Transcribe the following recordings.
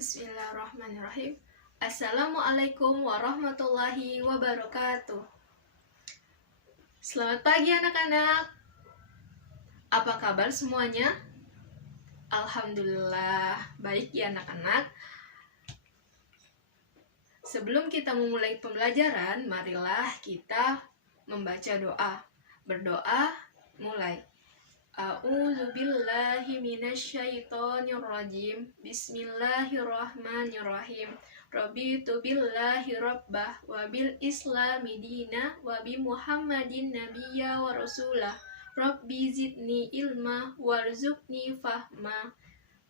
Bismillahirrahmanirrahim. Assalamualaikum warahmatullahi wabarakatuh. Selamat pagi anak-anak. Apa kabar semuanya? Alhamdulillah, baik ya anak-anak. Sebelum kita memulai pembelajaran, marilah kita membaca doa. Berdoa, mulai. A'udzubillahi minasyaitonirrajim. Bismillahirrahmanirrahim. Raditu billahi rabbah wa bil islami dina wa bi Muhammadin nabiyya wa rasulah. Rabbi zidni ilma warzuqni fahma.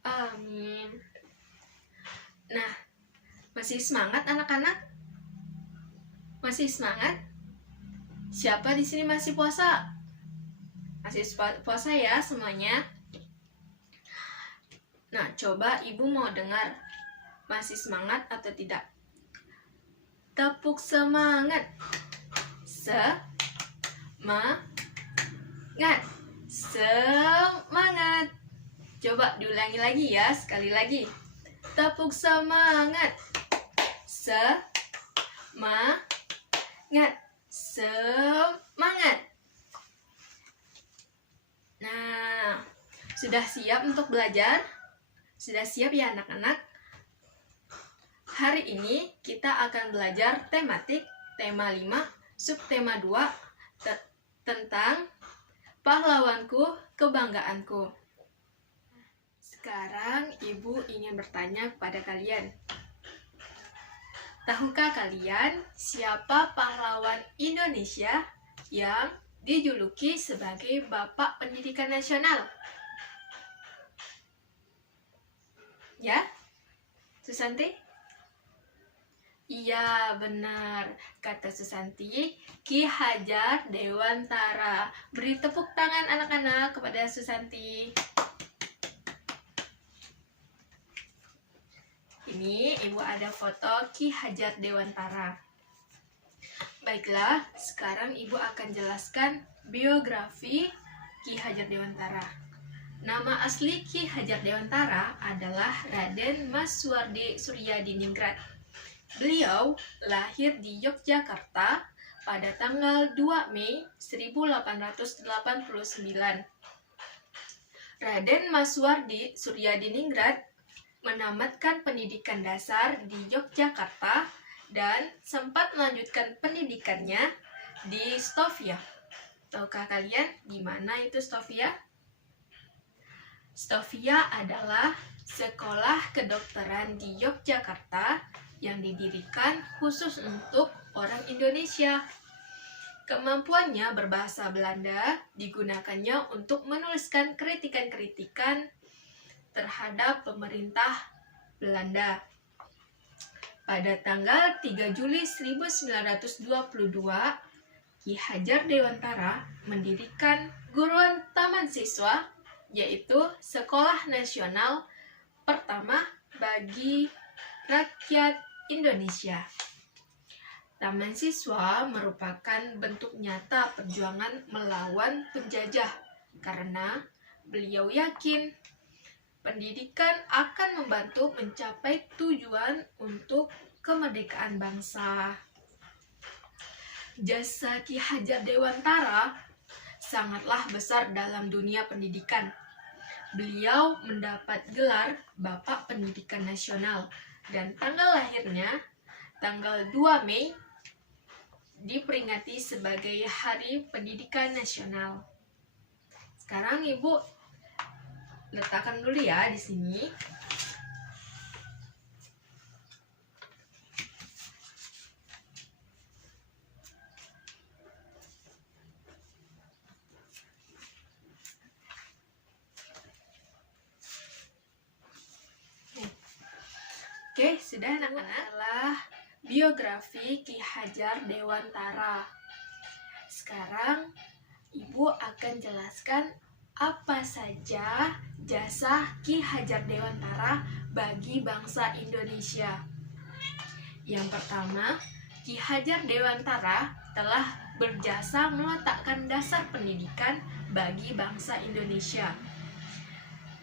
Amin. Nah, masih semangat anak-anak? Masih semangat? Siapa di sini masih puasa? Masih puasa ya semuanya. Nah, coba ibu mau dengar masih semangat atau tidak? Tepuk semangat. Semangat. Semangat. Coba diulangi lagi ya, sekali lagi. Tepuk semangat. Semangat. Semangat. Nah, sudah siap untuk belajar? Sudah siap ya anak-anak? Hari ini kita akan belajar tematik, tema 5, subtema 2, tentang pahlawanku, kebanggaanku. Sekarang ibu ingin bertanya kepada kalian. Tahukah kalian siapa pahlawan Indonesia yang dijuluki sebagai Bapak Pendidikan Nasional? Ya, Susanti? Iya, benar. Kata Susanti, Ki Hajar Dewantara. Beri tepuk tangan anak-anak kepada Susanti. Ini ibu ada foto Ki Hajar Dewantara. Baiklah, sekarang ibu akan jelaskan biografi Ki Hajar Dewantara. Nama asli Ki Hajar Dewantara adalah Raden Mas Suwardi Suryadiningrat. Beliau lahir di Yogyakarta pada tanggal 2 Mei 1889. Raden Mas Suwardi Suryadiningrat menamatkan pendidikan dasar di Yogyakarta dan sempat melanjutkan pendidikannya di Stovia. Tahukah kalian di mana itu Stovia? Stovia adalah sekolah kedokteran di Yogyakarta yang didirikan khusus untuk orang Indonesia. Kemampuannya berbahasa Belanda digunakannya untuk menuliskan kritikan-kritikan terhadap pemerintah Belanda. Pada tanggal 3 Juli 1922, Ki Hajar Dewantara mendirikan Guruan Taman Siswa, yaitu sekolah nasional pertama bagi rakyat Indonesia. Taman Siswa merupakan bentuk nyata perjuangan melawan penjajah karena beliau yakin pendidikan akan membantu mencapai tujuan untuk kemerdekaan bangsa. Jasa Ki Hajar Dewantara sangatlah besar dalam dunia pendidikan. Beliau mendapat gelar Bapak Pendidikan Nasional dan tanggal lahirnya tanggal 2 Mei diperingati sebagai Hari Pendidikan Nasional. Sekarang Ibu letakkan dulu ya di sini. Oke, sudah anak-anak. Adalah biografi Ki Hajar Dewantara. Sekarang Ibu akan jelaskan apa saja jasa Ki Hajar Dewantara bagi bangsa Indonesia. Yang pertama, Ki Hajar Dewantara telah berjasa meletakkan dasar pendidikan bagi bangsa Indonesia.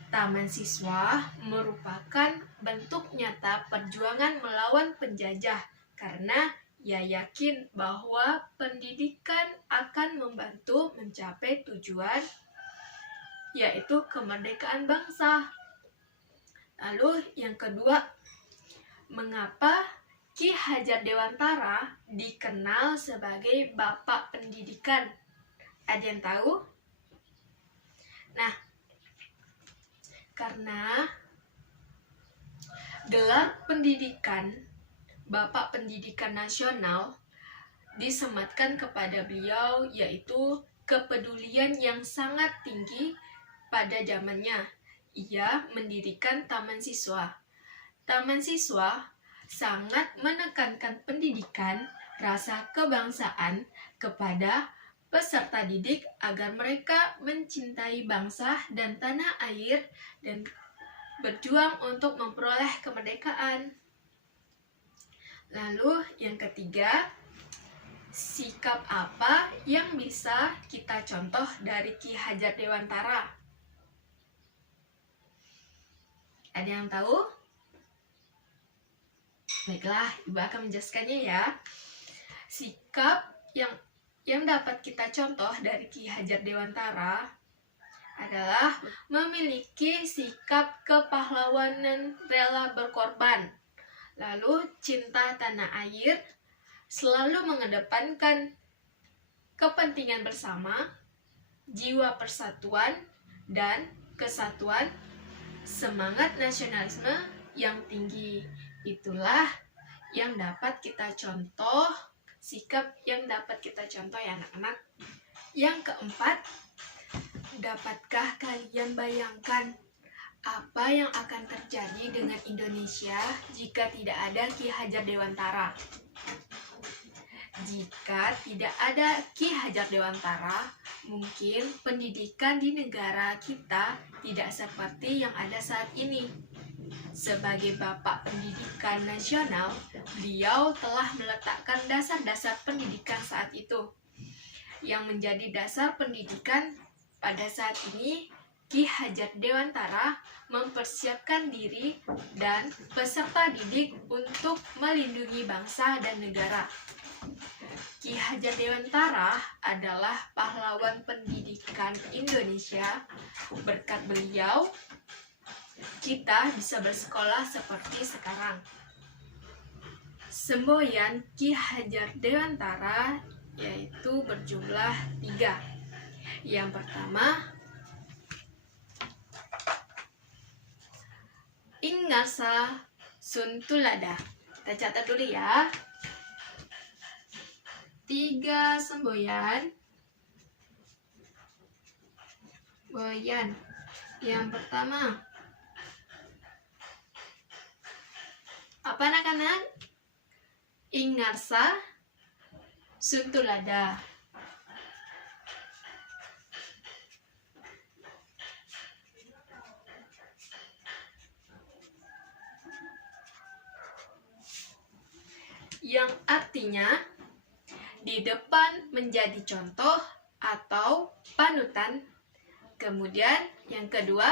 Taman Siswa merupakan bentuk nyata pada perjuangan melawan penjajah karena ia yakin bahwa pendidikan akan membantu mencapai tujuan, yaitu kemerdekaan bangsa. Lalu yang kedua, mengapa Ki Hajar Dewantara dikenal sebagai Bapak Pendidikan? Ada yang tahu? Nah, karena gelar pendidikan Bapak Pendidikan Nasional disematkan kepada beliau, yaitu kepedulian yang sangat tinggi pada zamannya. Ia mendirikan Taman Siswa. Taman Siswa sangat menekankan pendidikan, rasa kebangsaan kepada peserta didik agar mereka mencintai bangsa dan tanah air dan berjuang untuk memperoleh kemerdekaan. Lalu yang ketiga, sikap apa yang bisa kita contoh dari Ki Hajar Dewantara? Ada yang tahu? Baiklah, Ibu akan menjelaskannya ya. Sikap yang dapat kita contoh dari Ki Hajar Dewantara adalah memiliki sikap kepahlawanan rela berkorban, lalu cinta tanah air, selalu mengedepankan kepentingan bersama, jiwa persatuan dan kesatuan, semangat nasionalisme yang tinggi. Itulah yang dapat kita contoh, sikap yang dapat kita contoh ya anak-anak. Yang keempat, dapatkah kalian bayangkan apa yang akan terjadi dengan Indonesia jika tidak ada Ki Hajar Dewantara? Jika tidak ada Ki Hajar Dewantara, mungkin pendidikan di negara kita tidak seperti yang ada saat ini. Sebagai Bapak Pendidikan Nasional, beliau telah meletakkan dasar-dasar pendidikan saat itu. Yang menjadi dasar pendidikan pada saat ini, Ki Hajar Dewantara mempersiapkan diri dan peserta didik untuk melindungi bangsa dan negara. Ki Hajar Dewantara adalah pahlawan pendidikan Indonesia. Berkat beliau, kita bisa bersekolah seperti sekarang. Semboyan Ki Hajar Dewantara yaitu berjumlah 3. Yang pertama, Ing Ngarsa Sun Tulada. Kita catat dulu ya. 3 semboyan. Yang pertama, apa anak-anak? Ing Ngarsa Sun Tulada. Yang artinya di depan menjadi contoh atau panutan. Kemudian yang kedua,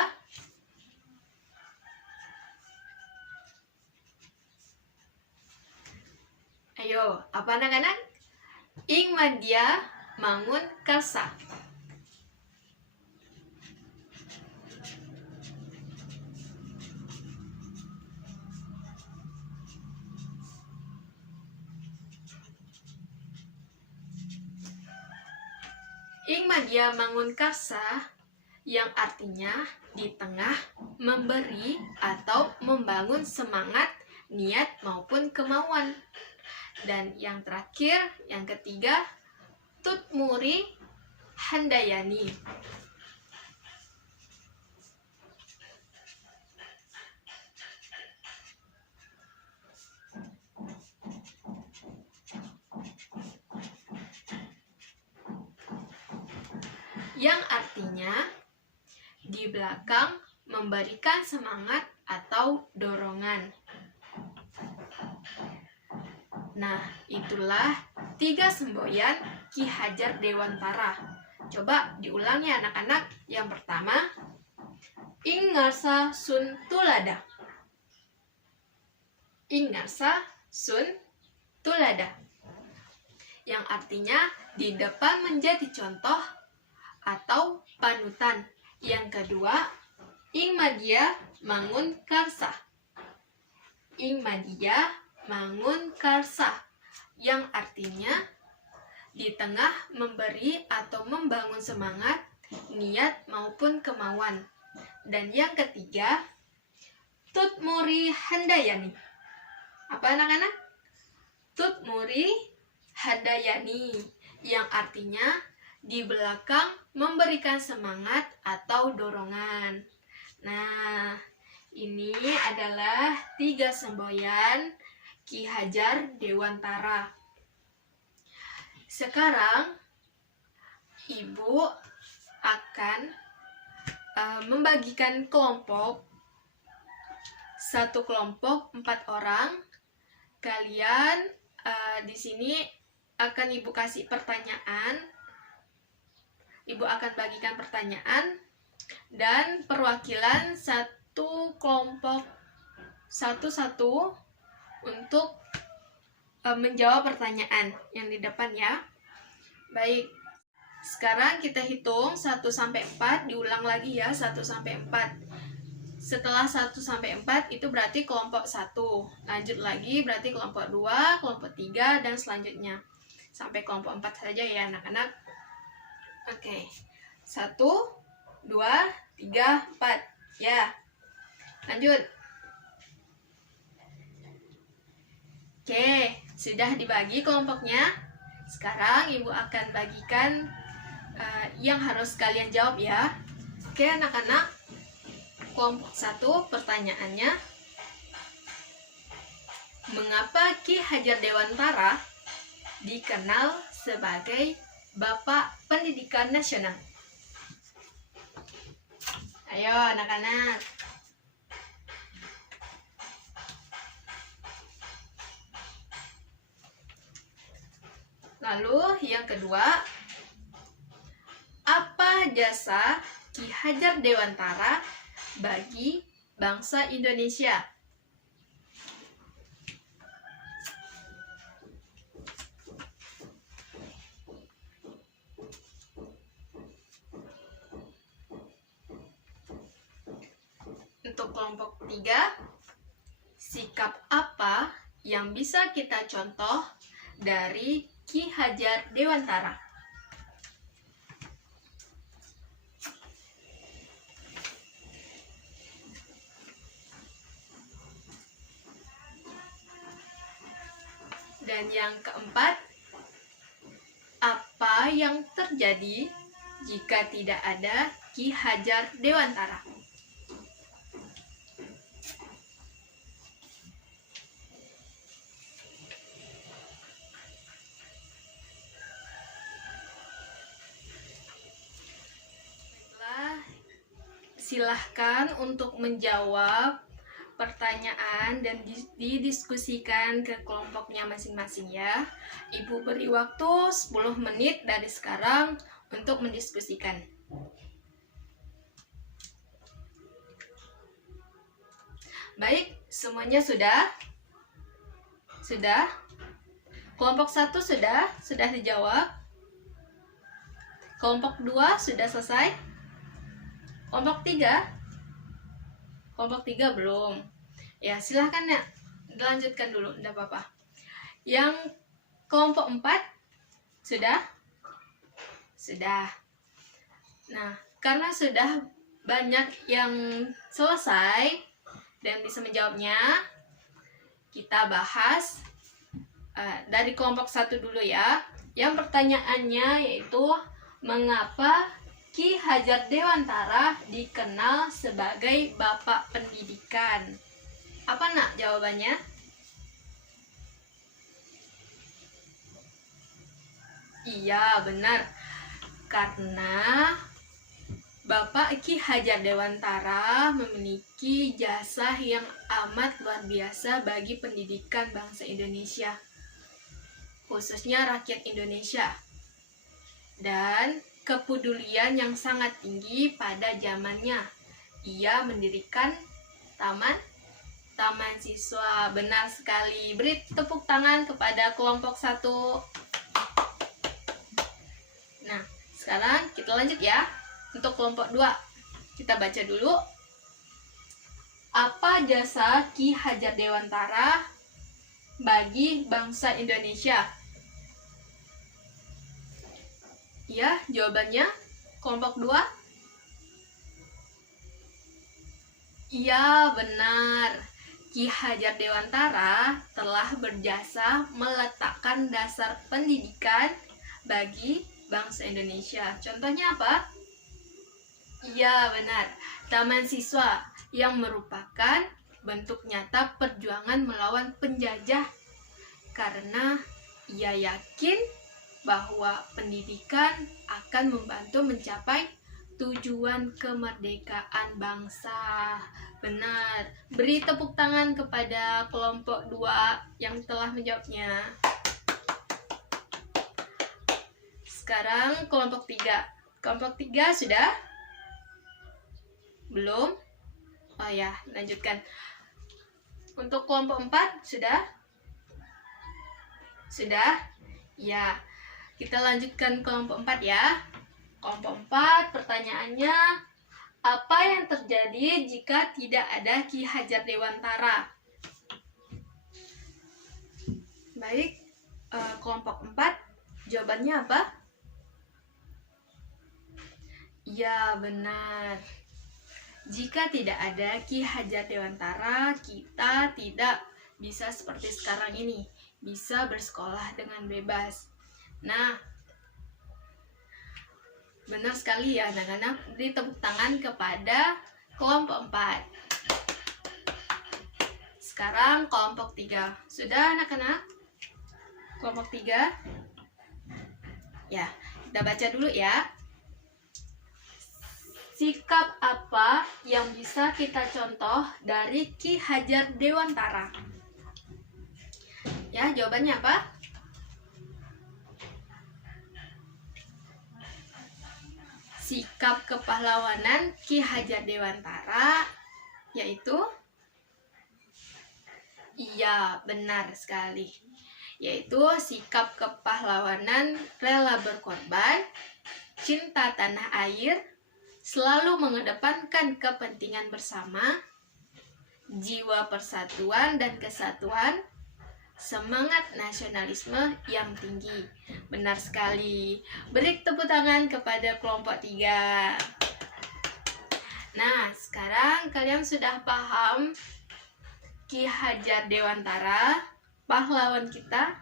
ayo, apa anak-anak? Ing Madya Mangun Karsa. Ing Madya Mangun Karsa yang artinya di tengah memberi atau membangun semangat, niat maupun kemauan. Dan yang terakhir, yang ketiga, Tutmuri Handayani. Yang artinya di belakang memberikan semangat atau dorongan. Nah, itulah 3 semboyan Ki Hajar Dewantara. Coba diulang ya anak-anak. Yang pertama, Ing Ngarsa Sun Tulada. Pingnarsa sun tulada, yang artinya di depan menjadi contoh atau panutan. Yang kedua, ing madia mangun karsa. Ing madia mangun karsa, yang artinya di tengah memberi atau membangun semangat, niat maupun kemauan. Dan yang ketiga, tutmuri handayani. Apa anak-anak? Tutmuri handayani, yang artinya di belakang memberikan semangat atau dorongan. Nah, ini adalah 3 semboyan Ki Hajar Dewantara. Sekarang Ibu akan membagikan kelompok. Satu kelompok 4 orang. Kalian di sini akan Ibu kasih pertanyaan. Ibu akan bagikan pertanyaan dan perwakilan satu kelompok satu-satu untuk menjawab pertanyaan yang di depan ya. Baik. Sekarang kita hitung 1 sampai 4, diulang lagi ya 1 sampai 4. Setelah 1 sampai 4 itu berarti kelompok 1. Lanjut lagi berarti kelompok 2, kelompok 3 dan selanjutnya. Sampai kelompok 4 saja ya anak-anak. Oke. 1 2 3 4. Ya. Lanjut. Oke, sudah dibagi kelompoknya. Sekarang Ibu akan bagikan yang harus kalian jawab ya. Oke anak-anak, kelompok 1 pertanyaannya, mengapa Ki Hajar Dewantara dikenal sebagai Bapak Pendidikan Nasional? Ayo anak-anak. Lalu yang kedua, apa jasa Ki Hajar Dewantara bagi bangsa Indonesia? Untuk kelompok 3, sikap apa yang bisa kita contoh dari Ki Hajar Dewantara? Dan yang keempat, apa yang terjadi jika tidak ada Ki Hajar Dewantara? Silahkan untuk menjawab pertanyaan dan didiskusikan ke kelompoknya masing-masing ya. Ibu beri waktu 10 menit dari sekarang untuk mendiskusikan. Baik, semuanya sudah? Sudah? Kelompok 1 sudah dijawab. Kelompok 2 sudah selesai. Kelompok 3? Kelompok 3 belum. Ya, silahkan ya. Dilanjutkan dulu, enggak apa-apa. Yang kelompok 4 sudah? Sudah. Nah, karena sudah banyak yang selesai dan bisa menjawabnya, kita bahas dari kelompok 1 dulu ya. Yang pertanyaannya yaitu, mengapa Ki Hajar Dewantara dikenal sebagai Bapak Pendidikan? Apa nak jawabannya? Iya, benar. Karena Bapak Ki Hajar Dewantara memiliki jasa yang amat luar biasa bagi pendidikan bangsa Indonesia, khususnya rakyat Indonesia. Dan kepedulian yang sangat tinggi pada zamannya. Ia mendirikan taman Taman Siswa. Benar sekali. Beri tepuk tangan kepada kelompok 1. Nah, sekarang kita lanjut ya. Untuk kelompok 2, kita baca dulu. Apa jasa Ki Hajar Dewantara bagi bangsa Indonesia? Ya, jawabannya kelompok 2. Iya, benar. Ki Hajar Dewantara telah berjasa meletakkan dasar pendidikan bagi bangsa Indonesia. Contohnya apa? Iya, benar. Taman Siswa yang merupakan bentuk nyata perjuangan melawan penjajah. Karena ia yakin bahwa pendidikan akan membantu mencapai tujuan kemerdekaan bangsa. Benar. Beri tepuk tangan kepada kelompok 2 yang telah menjawabnya. Sekarang kelompok 3. Kelompok 3 sudah? Belum? Oh ya, lanjutkan. Untuk kelompok 4 sudah? Sudah? Ya. Kita lanjutkan kelompok 4 ya. Kelompok 4, pertanyaannya, apa yang terjadi jika tidak ada Ki Hajar Dewantara? Baik, kelompok 4, jawabannya apa? Ya, benar. Jika tidak ada Ki Hajar Dewantara, kita tidak bisa seperti sekarang ini, bisa bersekolah dengan bebas. Nah, benar sekali ya anak-anak. Beri tepuk tangan kepada kelompok 4. Sekarang kelompok 3. Sudah anak-anak? Kelompok 3? Ya, kita baca dulu ya. Sikap apa yang bisa kita contoh dari Ki Hajar Dewantara? Ya, jawabannya apa? Sikap kepahlawanan Ki Hajar Dewantara yaitu, iya, benar sekali, yaitu sikap kepahlawanan rela berkorban, cinta tanah air, selalu mengedepankan kepentingan bersama, jiwa persatuan dan kesatuan, semangat nasionalisme yang tinggi. Benar sekali. Beri tepuk tangan kepada kelompok 3. Nah, sekarang kalian sudah paham Ki Hajar Dewantara, pahlawan kita?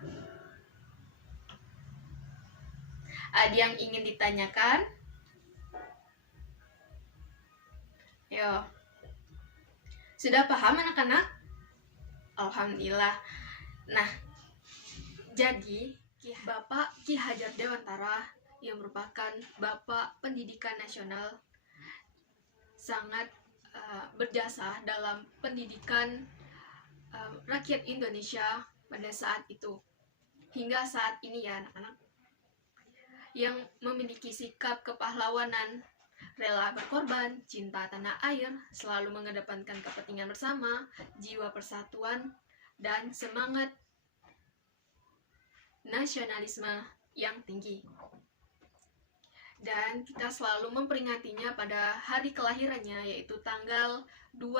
Ada yang ingin ditanyakan? Yo. Sudah paham anak-anak? Alhamdulillah. Nah, jadi Bapak Ki Hajar Dewantara yang merupakan Bapak Pendidikan Nasional sangat berjasa dalam pendidikan rakyat Indonesia pada saat itu. Hingga saat ini ya anak-anak, yang memiliki sikap kepahlawanan, rela berkorban, cinta tanah air, selalu mengedepankan kepentingan bersama, jiwa persatuan, dan semangat nasionalisme yang tinggi. Dan kita selalu memperingatinya pada hari kelahirannya, yaitu tanggal 2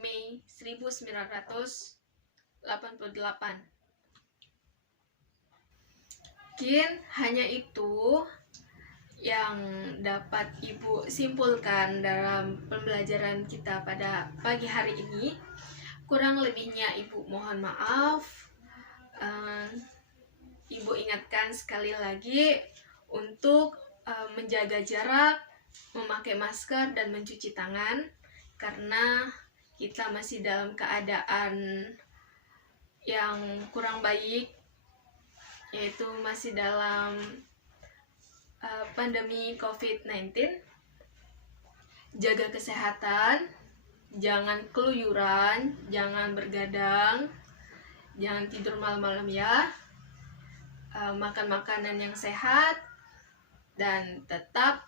Mei 1988. Mungkin hanya itu yang dapat Ibu simpulkan dalam pembelajaran kita pada pagi hari ini. Kurang lebihnya Ibu mohon maaf. Ibu ingatkan sekali lagi untuk menjaga jarak, memakai masker, dan mencuci tangan, karena kita masih dalam keadaan yang kurang baik, yaitu masih dalam pandemi COVID-19. Jaga kesehatan, jangan keluyuran, jangan bergadang, jangan tidur malam-malam ya. Makan makanan yang sehat, dan tetap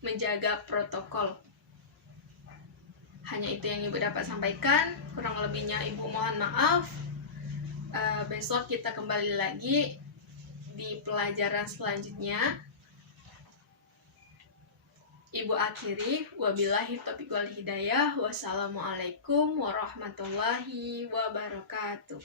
menjaga protokol. Hanya itu yang Ibu dapat sampaikan. Kurang lebihnya Ibu mohon maaf. Besok kita kembali lagi di pelajaran selanjutnya. Ibu akhiri, wabillahi taufiq wal hidayah. Wassalamualaikum warahmatullahi wabarakatuh.